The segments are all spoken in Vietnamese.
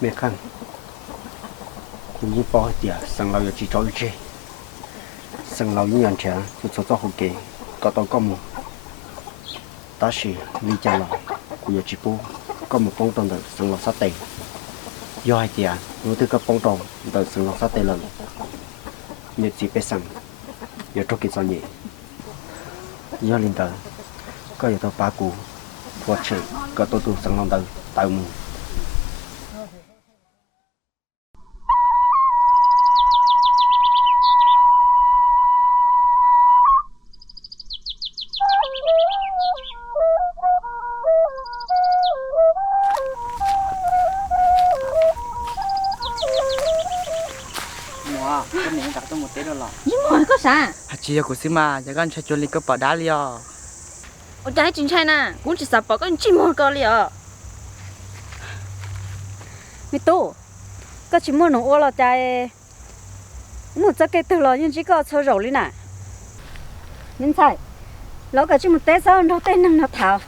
mẹ khăn cũng như bao tiền sang lâu giờ chỉ cho chơi sang lâu những nhận trẻ tôi cho học kỹ có tao có một ta chỉ lý cha là cũng giờ chỉ bố có một phong trào được sang lâu sát tệ do hai tiền nếu tôi có phong trào được sang lâu sát tệ lần như chỉ biết sang giờ cho kỹ sao nhỉ do linh tử có giờ tôi ba cụ vợ chị có tôi sang lâu tử tạo mù cái này đặt tôi một tí đâu lọ. Nhưng mà có sao? Chị của xí mà, giờ con chơi chơi cái bỏ đá liền. Ở trái chính trai nè, cũng chỉ sợ bỏ cái chim mồi có liền. Mày tu, cái chim mồi nó ô là trái, một cái cây từ lò nhưng chỉ có sâu rầu lên nè. Nhưng sai, lão cái chim một té sao nó té nâng nó thảo.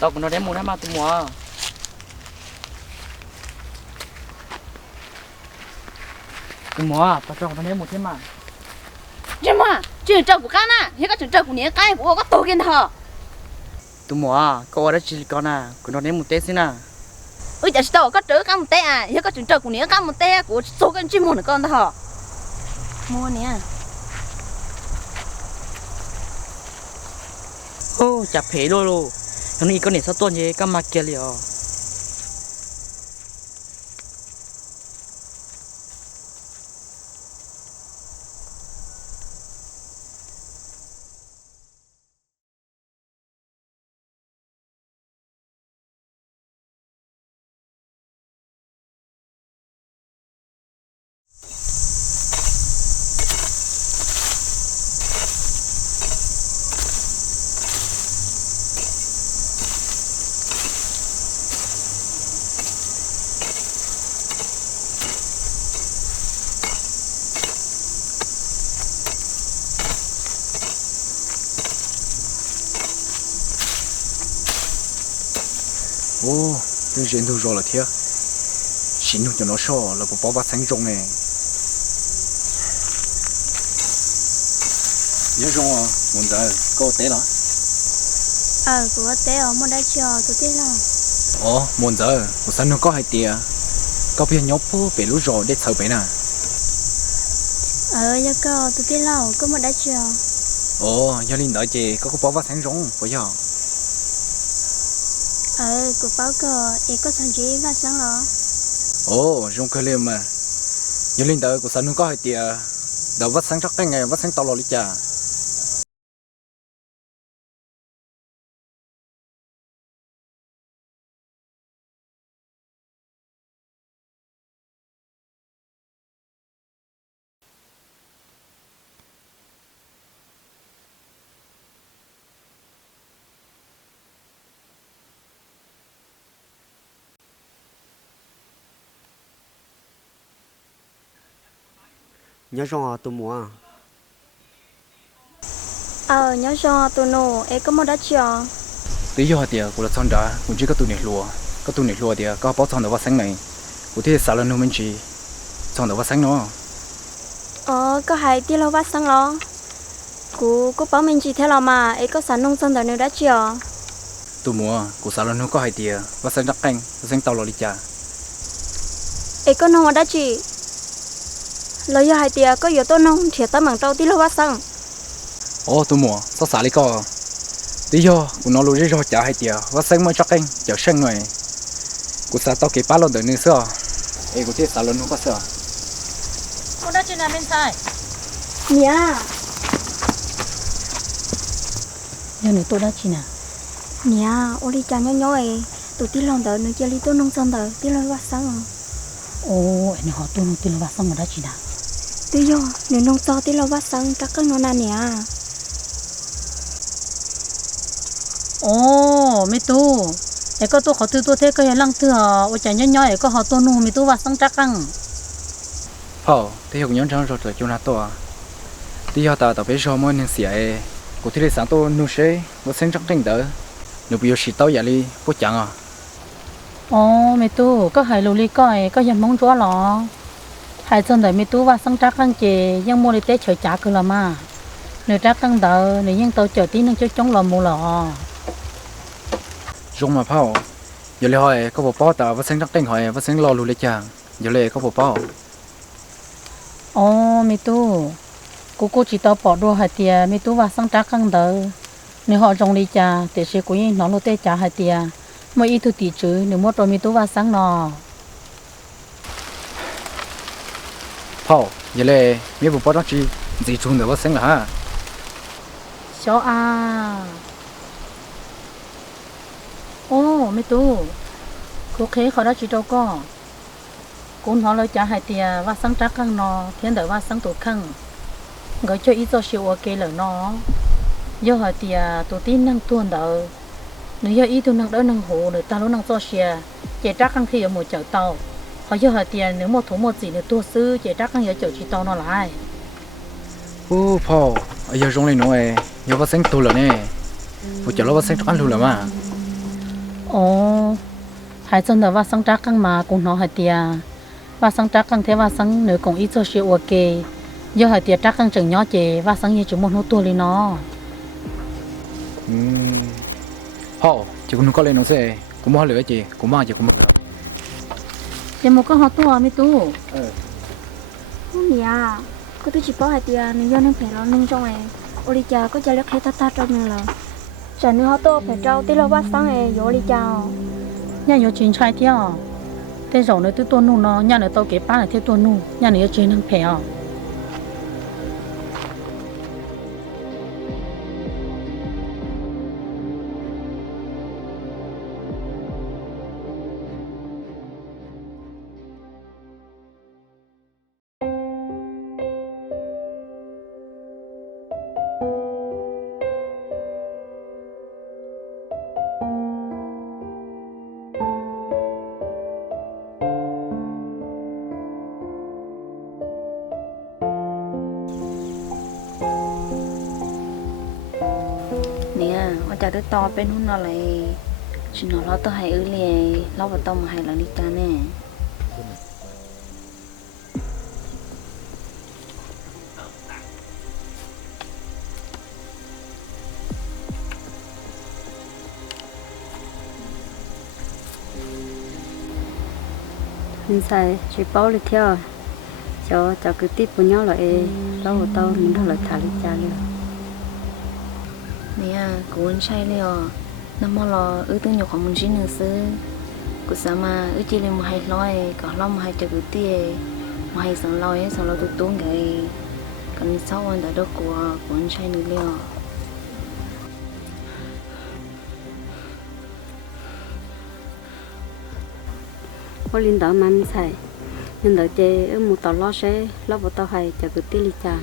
Tao cũng nó đem một hai mà tụi mua. Tụi mua, tao cho nó đem một thế mà. Chứ mà, chuyện trâu của cá nè, hiện cái chuyện trâu của nhé cái của có tổ kiến thọ. Tụi mua, cô đã chỉ con à, cũng nó đem một té xin à. Ôi chả tao có trớ cá một té à, hiện cái chuyện trâu của nhé cá một té của số cái chim mồi con thọ. Mua nè. Ô, chả phê luôn luôn. Nó đi con này sao tuần gì, cái mặt kia liền. Ô, cái chuyện thu rồi là thế. Xin cho nó sợ là bộ bảo vật sáng rộng này. Nhớ rong à, muốn giờ có té là. Của té ở một đại chợ tôi té là. Muốn giờ, một sáng nó có hai tia. Có biết nhóc phố về lũ rồi để sợ bé nè. Giờ có tôi té là có một đại chợ. Gia đình đợi chị có bảo vật sáng rộng phải không? Của báo cờ, có sản chỉ và sáng lọ. Rong cơ liêm mà. Gia đình đợi của sáng nó có hai tia. Đầu vắt sáng chắc cái ngày vắt sáng tao lo đi chả. nhớ rằng tôi mua Nhớ cho tôi nô, có một đại chợ. Tí giờ thì của là xong đã, cũng chỉ có tụi này lùa thì có bảo xong được vắt sáng này. Của thế sao là nó mình chỉ xong được vắt sáng nó. Có hai tí lâu vắt sáng lọ. Của báo mình chỉ thế là mà, có sản nông dân đời đại chợ. Tụi mua, của sao là nó có hai tia, vắt sáng đắc canh, vắt sáng tao lo đi chả. Có nông ở đại chị. Lời hai tia có yếu tố nông thiệt tao mảng trâu tí lâu vắt sáng. Tụi mua, sao xả đi co. Tí giờ, của nó lùi ra chả hai tia, vắt sáng mới chắc canh, chở sang rồi. Của sao tao kịp bắt lo đời nữa sao? Của thế sao là nó có sao? Cô đã trên nào bên sai? Nè. Giờ này tôi đã trên nào? Nè, ô đi chả nhỏ ấy. Tụi tí lòng đời nữa chơi lý tố nông dân đời, tí lâu vắt sáng rồi. Anh họ tôi nó tiền vào xong rồi đó chị nào. Tuy nhiên, nếu nông cho tí lâu vắt sáng chắc các nó nè. Mấy tu, có tôi khó tôi thế cái lăng thừa, chả nhỏ có họ tôi nuôi mấy tu vào sáng chắc ăn. Thế học nhóm trong rồi cho nó to. Tí giờ tao biết rồi mỗi nên xỉa, của thế sáng tôi nuôi xe, vắt sáng chắc canh đỡ. Nếu bây giờ xịt tao vậy đi, bố chẳng à. mẹ tu có hai lù li coi cóยังmong chúa lọ hai chân đời mẹ tu và sang trắc khăn chèยังmua đi té chờ trả cơ là mà nếu trắc khăn đỡ nếuยังtàu chờ tí năng cho chống lò mua lọ rong mà phao giờ lại hỏi có bộ bao tao và sinh trắc tinh hỏi và sinh lo lù lấy chàng giờ lại có bộ bao mẹ tu cô chỉ tao bỏ đồ hai tia mẹ tu và sang trắc khăn đỡ nếu họ rong đi chả để sẽ cố ý nó lô té trả hai tia mỗi ít thu tỷ chứ nếu mua rồi mẹ tu và sang nọ phao giờ lại mấy bộ bao đó chi gì chung được và sinh là ha cháu mẹ tu cô khế khỏi đó chỉ đâu có cô nó lấy trả hai tia và sang trắc khăn nọ thiên đợi và sang tổ khăn gọi cho ít cho siêu ok lời nó do hỏi tia tổ tin năng tuôn đỡ nếu do ít tu năng đỡ năng hồ để ta lúc năng cho xia chế trắc khăn khi ở một chợ tàu họ do hỏi tia nếu một thú một gì để tua sư chế trắc khăn ở chợ chỉ tàu nó lại phao giờ rong lên nói giờ và sinh tu rồi nè bộ chợ lo và sinh ăn luôn là mà hai chân đỡ và sang trắc khăn mà cũng nó hỏi tia và sang trắc khăn thế và sang nếu cũng ít cho siêu ok do hỏi tia trắc khăn chừng nhỏ chế và sang như chúng một hố tua lên nó phao chỉ cũng có lên nó sẽ cũng mua lửa chị cũng mua cũng mua lửa chế một cái hố tua mi tu không gì à cô tôi chỉ bỏ hai tia nên do nên phải lo nên trong này ô đi chào có chào lúc hết ta trong nên là chả nữa họ to phải trâu tí lo bắt sáng này vô đi chào nhà有钱菜条แต่เราเนี่ยตัวนู่นเนาะnhàเนี่ยตัวเก็บป้าเนี่ยตัวนู่นnhàเนี่ยเจนังแผ่nè họ chào đứa to bên hôm nào lại chỉ nó lo tôi hay ư liền lo vào tao mà hay là đi cha nè mình xài chỉ bao được theo cho cứ tiếp của nhau lại lâu của tao mình thôi lại thả đi cha luôn nè cô anh trai liền năm mò lo ư tương nhiều khoảng một chín nữa xứ cô sao mà ư chỉ lên một hai loi còn lo một hai chợ cứ tia một hai sòng loi tụt tốn cái còn sau anh đã được của anh trai nữa liền có linh đạo mà mình xài nhưng đợi chơi ở một tàu lo xe lo vào tàu hay cho cứ tiếp đi cha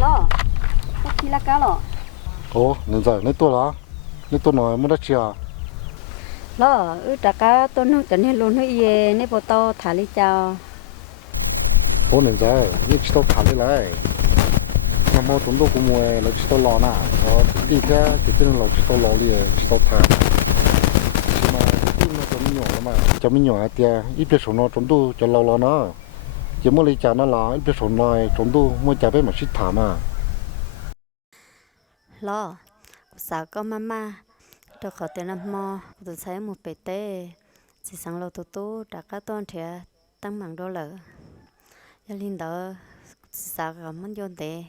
lo có khi là cá lo nên giờ lấy tôi nói mới đã chưa lo trả cá tôi nó chẳng nên luôn hơi ye nên bộ tao thả đi chào nên giờ như chỉ tao thả đi lại mà mua chúng tôi cũng mua là chỉ tao lo nè đi cái tên là chỉ tao lo liền chỉ tao thả chỉ mà cái nó cho mình nhỏ mà cho mình nhỏ thì ít biết số nó chúng tôi cho lo nó chỉ mua lấy chả nó là ít biết số này chúng tôi mua chả biết mà xịt thả mà lo sao có mama tôi khỏi tiền làm mò tôi thấy một bể tê chỉ sang lâu tu trả cá toàn thiệt tăng bằng đô lợ gia đình đó sao có muốn vô tê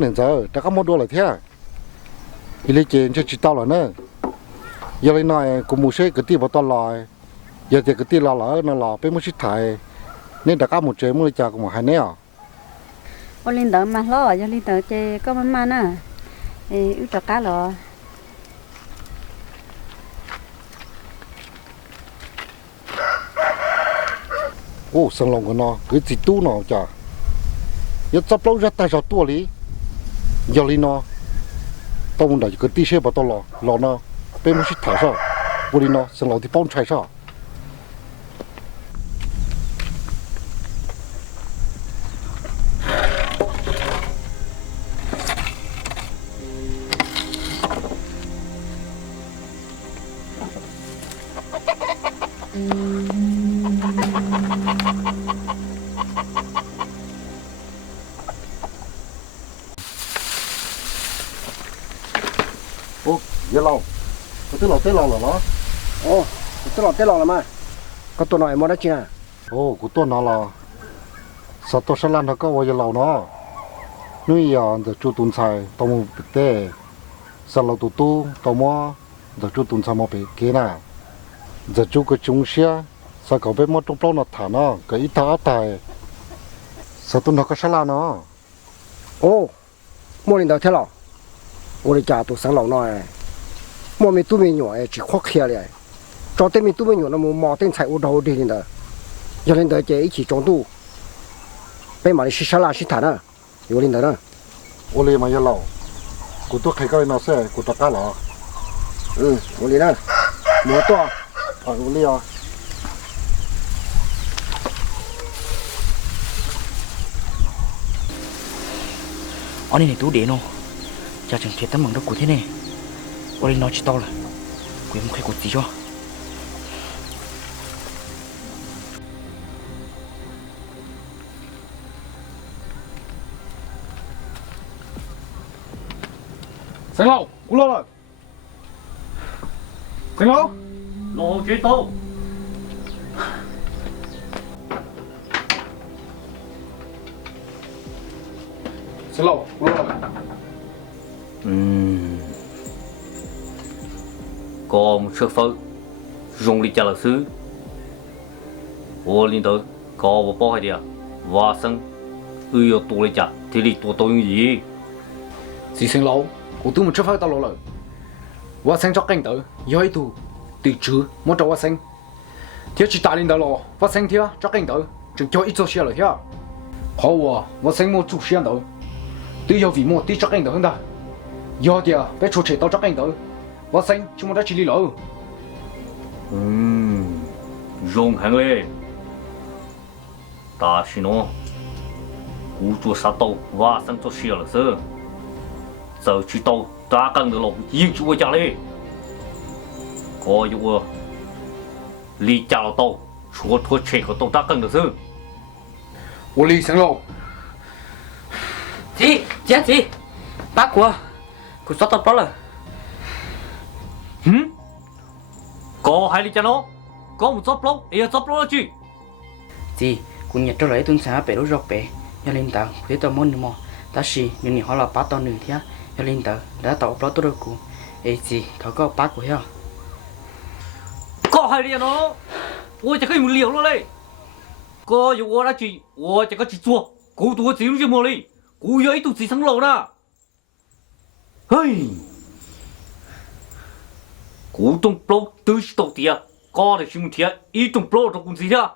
nên giờ trả cá mua đô là thế à đi lấy tiền cho chị tao là nữa giờ lên này cũng mua xe cái tiền bao to lại giờ thì cái tiền lỡ nó lỡ bên mua xích thải nên đã có một chế mua chả cũng một hai nẻo ô linh đỡ mà lo cho linh đỡ chơi có mà nè ưu cho cá lò ô sang lòng của nó cái gì tu nó chả giờ chấp lâu ra tay sao tua lý giờ lên nó tao muốn đợi cái tiền xe bao to lỡ nó bên mua xích thải sao vô lên nó sang lòng thì bao chạy sao ô giờ lâu cái lò tới lò là nó ô tôi làm tết lò mà có tôi nói mua đó chưa ô của tôi nó là sao tôi sẽ làm nó có bao giờ lâu nó nuôi giờ giờ chú tuần sai tao mua bịch tê sao lâu tu tao mua giờ chú tuần sai mua bịch kia nè giờ chú cái chúng xe sao cậu biết mua trong bao nó thả nó cái ít thả tài sao tôi nó có sẽ làm nó ô mua lên đầu thế lò ô đi trả tôi sáng lò nói mua mình tụi mình nhỏ chỉ khoác kia này cho tên mình tụi mình nhỏ nó mua tên chạy ô đâu đi lên đó giờ lên đó chỉ chỉ trong tu bây mà đi xí la xí thả nữa vô lên đó nữa ô lên mà giờ lâu của tôi thấy cái nó sẽ của tôi cá lò vô lên đó mua to ô lên à anh này tú để nó cha chẳng thiệt tấm bằng đâu của thế này anh nói chỉ to là quên một cái của gì cho sáng lâu cú lo rồi sáng lâu lô chế tô sáng lâu cú lo rồi còn sơ phơ dùng đi trả lời sư ô linh tới có một bao hay đi à và sân ư tụ lấy trả thì đi tụ tôi gì chỉ sáng lâu của tôi một chút phải tao lo rồi và sáng cho cảnh tử yêu tu từ chữ muốn cho và sáng thiếu chỉ ta lên đó lo và sáng thiếu cho cảnh tử chừng cho ít số xe rồi thiếu họ và sáng mua chủ xe đó tôi yêu vì mua tí cho cảnh tử hơn ta yêu thì bé chủ chế tao cho cảnh tử và sáng chúng ta chỉ đi lỡ dùng hàng lệ ta xin nó cú chúa sát tàu và sân cho xe là sơ giờ chỉ tàu ta cần được lòng yên chúa trả lệ có yêu lý trả là tàu chúa thua chế của tàu ta cần được sơ我李sáng lâu chị bác của sao tập đó là có hai lý trả nó có một job lo chứ chị cũng nhận cho lấy tuần sáng bé đôi rọc bé nhà linh tàu để tao muốn mò ta xì nhưng họ là bác tao nửa thế nhà linh tàu đã tàu đó tôi được cụ ấy chị thằng có bác của heo có hai lý trả nó tôi chỉ có một liều luôn đấy có yêu我那句我这个去做孤独只有这么哩孤有一肚子生老呢嘿孤东包都是到底啊高的兄弟一种包都公司的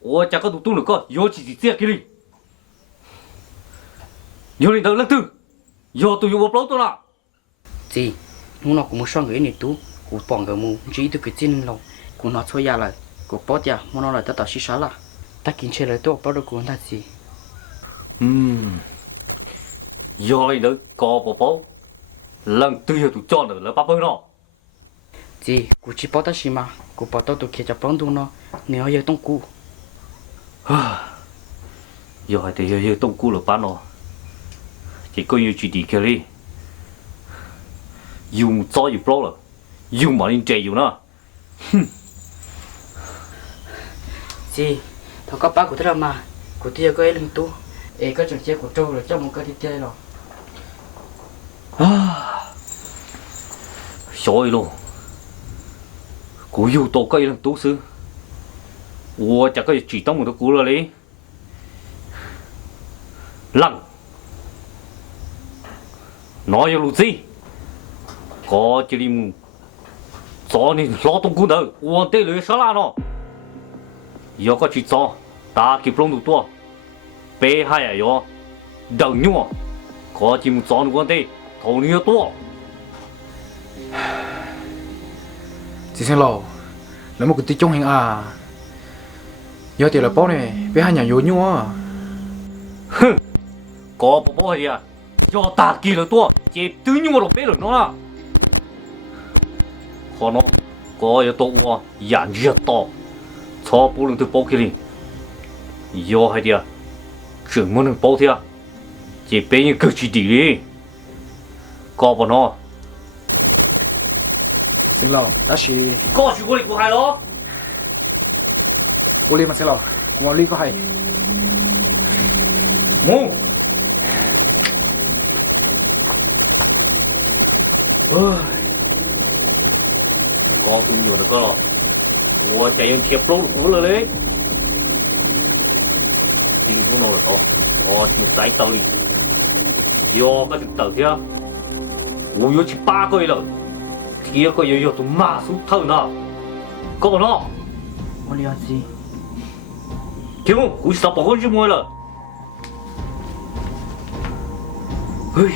我这个都懂了个有几几这个哩有领导lần thứ有都有我包到了 chị nó nó cũng muốn sang người này tú cũng bằng cái mù chỉ được cái chân lâu cũng nó thôi lại cũng bỏ ra muốn nó lại ta tạo xí xá là ta kinh chơi lại tôi bỏ được cũng ta gì rồi nữa có bộ bao lần thứ giờ tụi cho nữa là bao nó chị cũng chỉ bỏ ta xí mà cũng bỏ tao tụi kia cho bắn tung nó nếu giờ tung cú giờ thì giờ tung cú là bán nó chỉ có nhiều chuyện đi kia đi dùng cho dùng pro là dùng mà lên chạy dùng nó chị thằng có bác của thế là mà của tia có ấy linh tu ấy có trường chơi của trâu rồi trong một cái tia rồi rồi luôn cô yêu tổ cây lần tú sư ủa chắc có chỉ tông một đứa cú rồi đấy lăng nói cho lụt gì có chỉ đi mù cho nên lo tung cú đâu ủa tê lưới sao là nó giờ có chỉ cho ta kịp lông đủ tua bé hai à yo đầu nhua có chỉ một cho nữa tê thầu nhiều tua chỉ xem lò lấy một cái tí trong hình à giờ thì là bó này bé hai nhà vô nhua có bộ gì à do ta kỳ là tua chỉ tứ nhua một bé rồi nó là khó nó có yếu tố của giản nhiệt to cho bố lượng từ bố kia đi do hay đi à trưởng muốn được bố thì à chỉ bé như cực chỉ đi có bọn nó xem lò đã chỉ có chịu có lịch của hai đó ô li mà xem lò của li có hay mu có tụi nhiều được cơ rồi ủa chạy em chẹp lỗ lỗเลยđấy xin thu nó là to có chịu trái tàu đi do có chịu tàu thế ủa yo chỉ ba cái rồi kia có yo tụi mà xuống thâu nào có bọn nó ô li gì thiếu cú sao bỏ con chứ mua rồi ơi